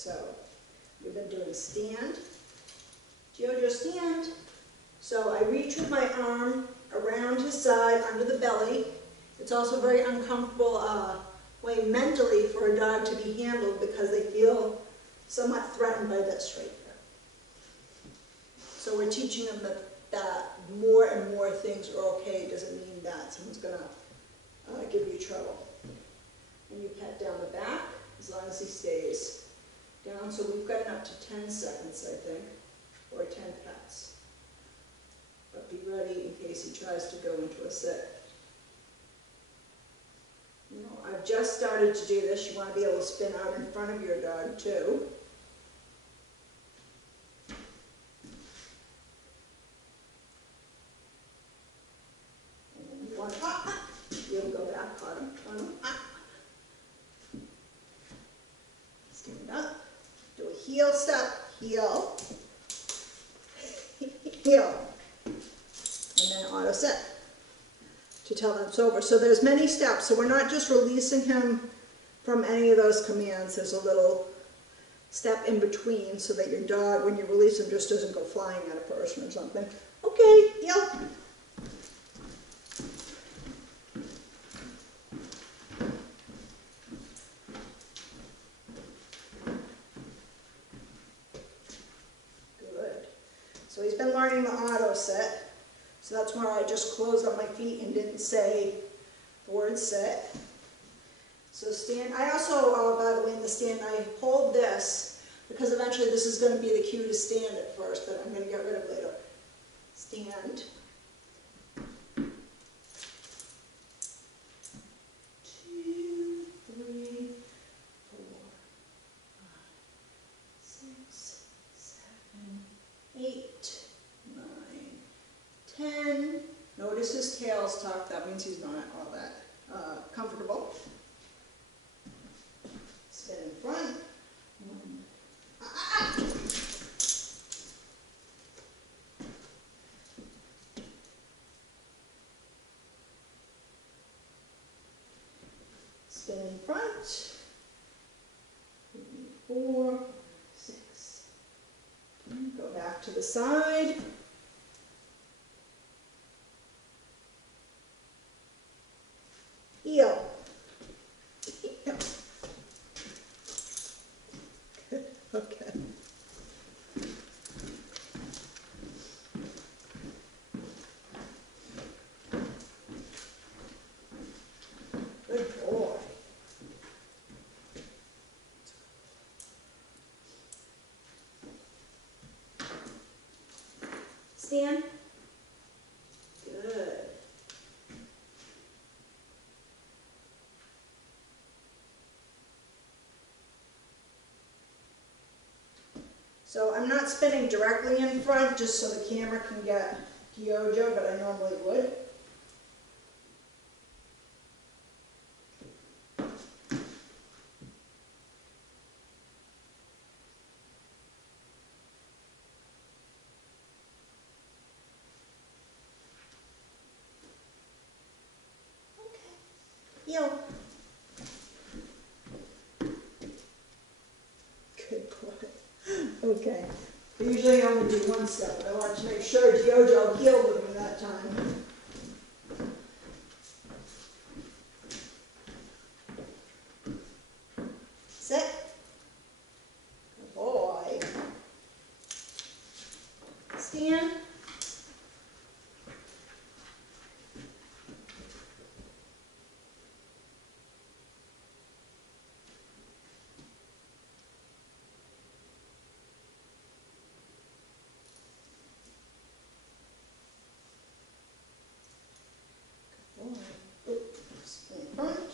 So we've been doing stand, Diogostand. So I reach with my arm around his side, under the belly. It's also a very uncomfortable way mentally for a dog to be handled because they feel somewhat threatened by this right here. So we're teaching them that more and more things are okay doesn't mean that someone's going to give you trouble. And you pat down the back as long as he stays down. So we've gotten up to 10 seconds, I think, or 10 pats. But be ready in case he tries to go into a sit. You know, I've just started to do this. You want to be able to spin out in front of your dog too. And then you want to, you'll go back on him. Stand up. Do a heel step, heel, heel, and then auto sit to tell them it's over. So there's many steps. So we're not just releasing him from any of those commands. There's a little step in between so that your dog, when you release him, just doesn't go flying at a person or something. Okay, yep. Good. So he's been learning the auto sit. So that's where I just closed up my feet and didn't say the word sit. So stand. I also, by the way, in the stand, I hold this because eventually this is going to be the cue to stand at first that I'm going to get rid of later. Stand. 2, 3, 4, 5, 6, 7, 8, 9, 10. Notice his tail's tucked. That means he's not all that comfortable. Spin in front. Spin in front. 3, 4, 6. Go back to the side. Heel. Heel. Good. Okay. Good boy. Stand. Good. So I'm not spinning directly in front just so the camera can get Diogo, but I normally would. Okay. Heel. Good boy. Okay. I usually only do one step, but I want to make sure Diogo healed with me that time. Sit. Good boy. Stand. Spin front.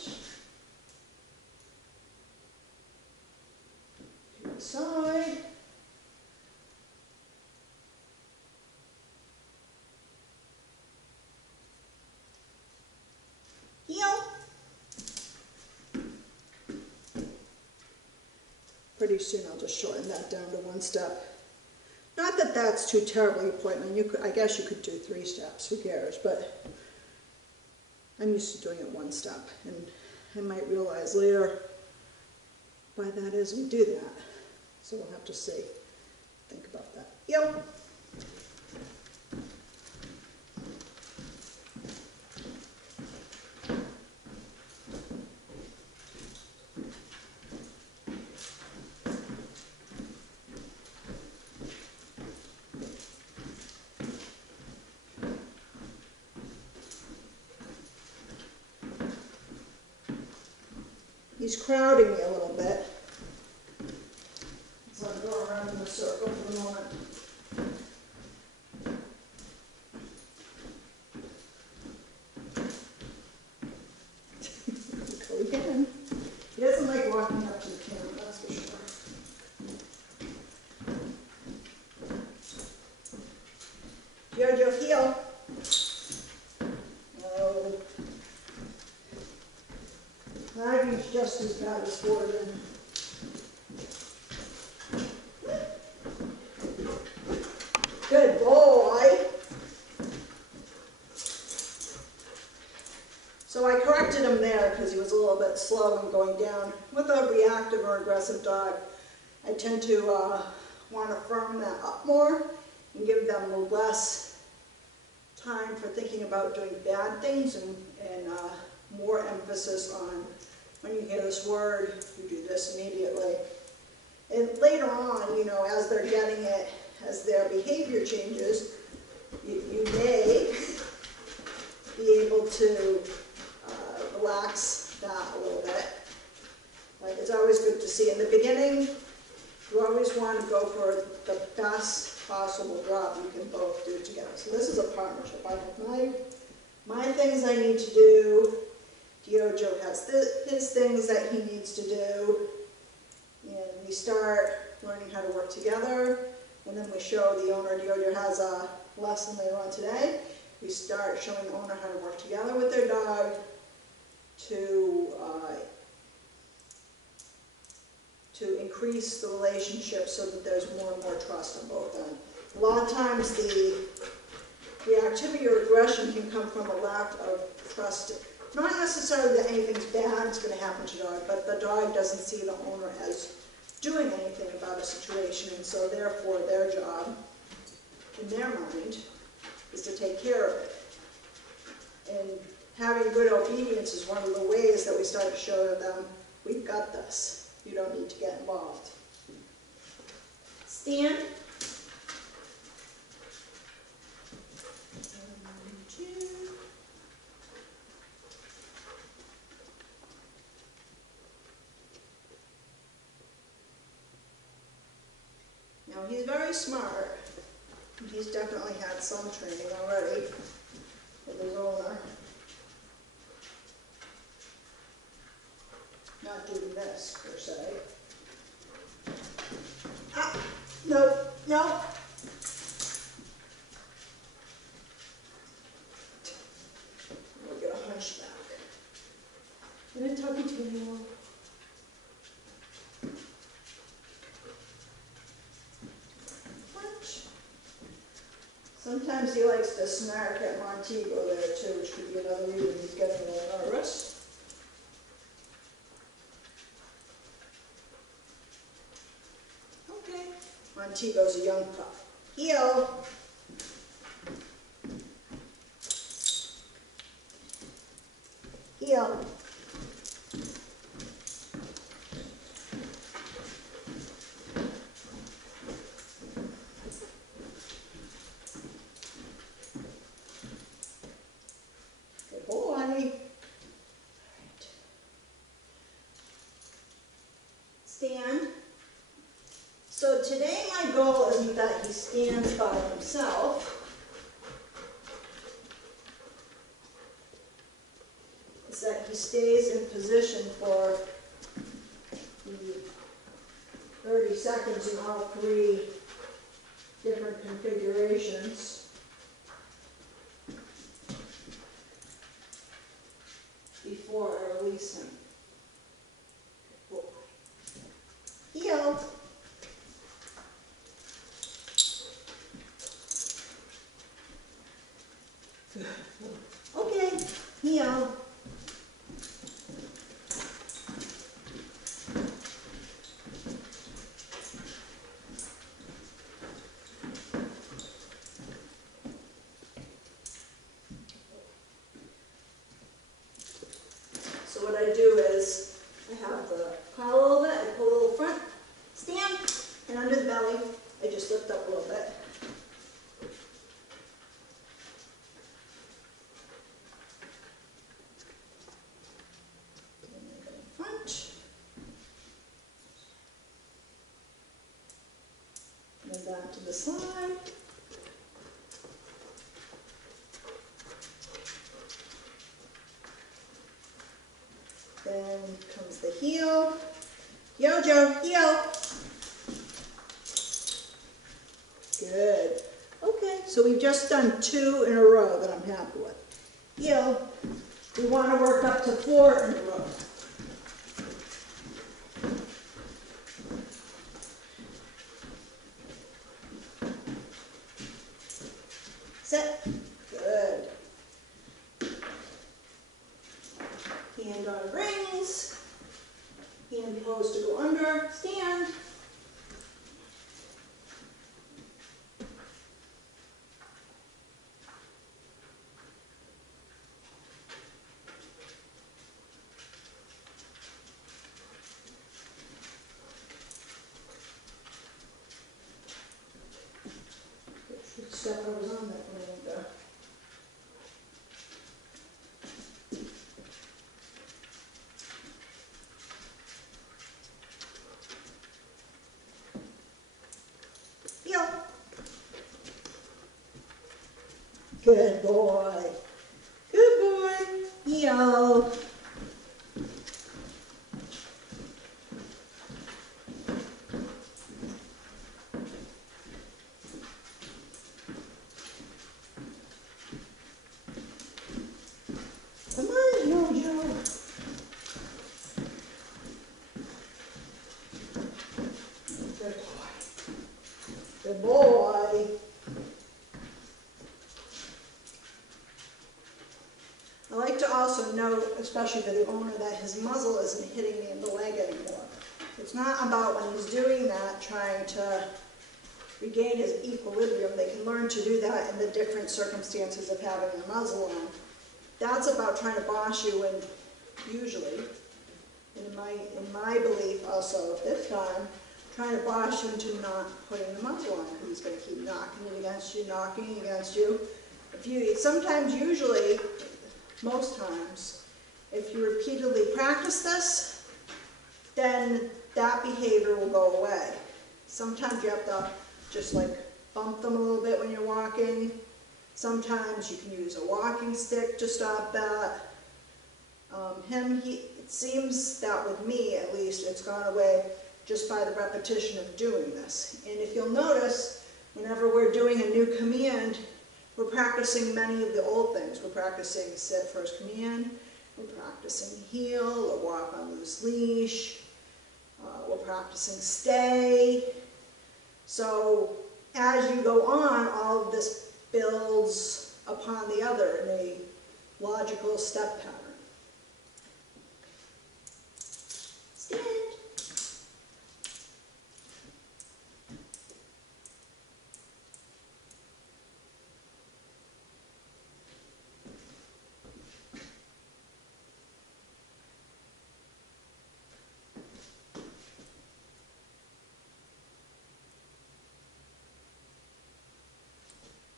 To the side. Heel. Pretty soon I'll just shorten that down to one step. Not that that's too terribly important. You could, I guess you could do 3 steps. Who cares? But I'm used to doing it one step, and I might realize later why that is we do that. So we'll have to see. Think about that. Yep. He's crowding me a little bit. So I'm going around in a circle for the moment. Go again. He doesn't like walking up to the camera, that's for sure. Jojo, heel. No. Maggie's just as bad as Gordon. Good boy. So I corrected him there because he was a little bit slow in going down. With a reactive or aggressive dog, I tend to want to firm that up more and give them less time for thinking about doing bad things and more emphasis on when you hear this word, you do this immediately. And later on, you know, as they're getting it, as their behavior changes, you may be able to relax that a little bit. Like, it's always good to see. In the beginning, you always want to go for the best possible job you can both do together. So this is a partnership. I have my things I need to do. Diogo has his things that he needs to do. And we start learning how to work together. And then we show the owner, Diogo has a lesson later on today. We start showing the owner how to work together with their dog to increase the relationship so that there's more and more trust on both ends. A lot of times the reactivity or aggression can come from a lack of trust. Not necessarily that anything's bad is going to happen to the dog, but the dog doesn't see the owner as doing anything about a situation, and so therefore their job, in their mind, is to take care of it. And having good obedience is one of the ways that we start to show them, we've got this. You don't need to get involved. Stand. Now he's very smart. He's definitely had some training already with his owner. Not doing this, per se. Ah, no, no. We'll get a hunchback. I'm going to tuck you to you. Sometimes he likes to snark at Montego there too, which could be another reason he's getting a little nervous. Okay. Montego's a young pup. Heel. Heel. Stand. So today my goal isn't that he stands by himself. It's that he stays in position for the 30 seconds in all three different configurations before I release him. Heel. Okay, heel. belly. I just lift up a little bit. Front. And then back to the side. Then comes the heel. Yo-jo, heel. Good. Okay, so we've just done 2 in a row that I'm happy with. Heel. We want to work up to 4 in a row. Set. Good. Hand on rings. Hand pose to go under. Stand. Step I was on that when I went there. Heel. Good boy. Good boy. Heel. Come on, Yo-Yo. Good boy. Good boy. I like to also note, especially for the owner, that his muzzle isn't hitting me in the leg anymore. It's not about when he's doing that, trying to regain his equilibrium. They can learn to do that in the different circumstances of having a muzzle on. That's about trying to boss you, and usually, and in my belief also at this time, trying to boss you into not putting the muzzle on, because he's going to keep knocking it against you, knocking against you. Sometimes, usually, most times, if you repeatedly practice this, then that behavior will go away. Sometimes you have to just like bump them a little bit when you're walking. Sometimes you can use a walking stick to stop that. It seems that with me, at least, it's gone away just by the repetition of doing this. And if you'll notice, whenever we're doing a new command, we're practicing many of the old things. We're practicing sit first command, we're practicing heel or walk on loose leash, we're practicing stay. So as you go on, all of this builds upon the other in a logical step pattern. Stand.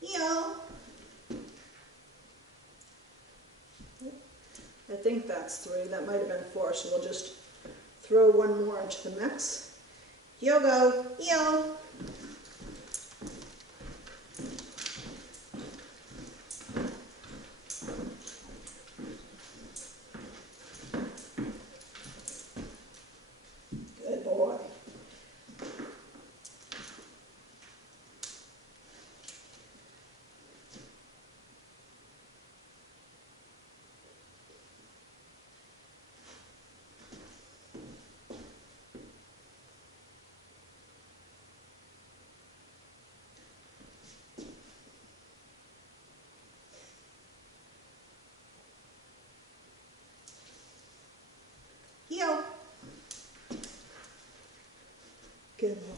Heel. I think that's 3. That might have been 4, so we'll just throw one more into the mix. Heel go. Heel. Good boy. Heel. Good boy.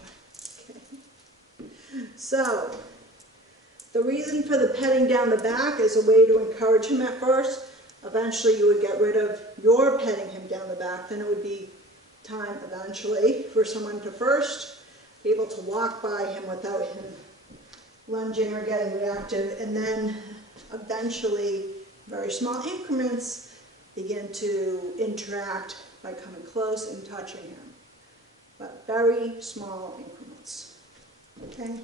Okay. So, the reason for the petting down the back is a way to encourage him at first. Eventually you would get rid of your petting him down the back. Then it would be time eventually for someone to first able to walk by him without him lunging or getting reactive, and then eventually, very small increments, begin to interact by coming close and touching him. But very small increments. Okay?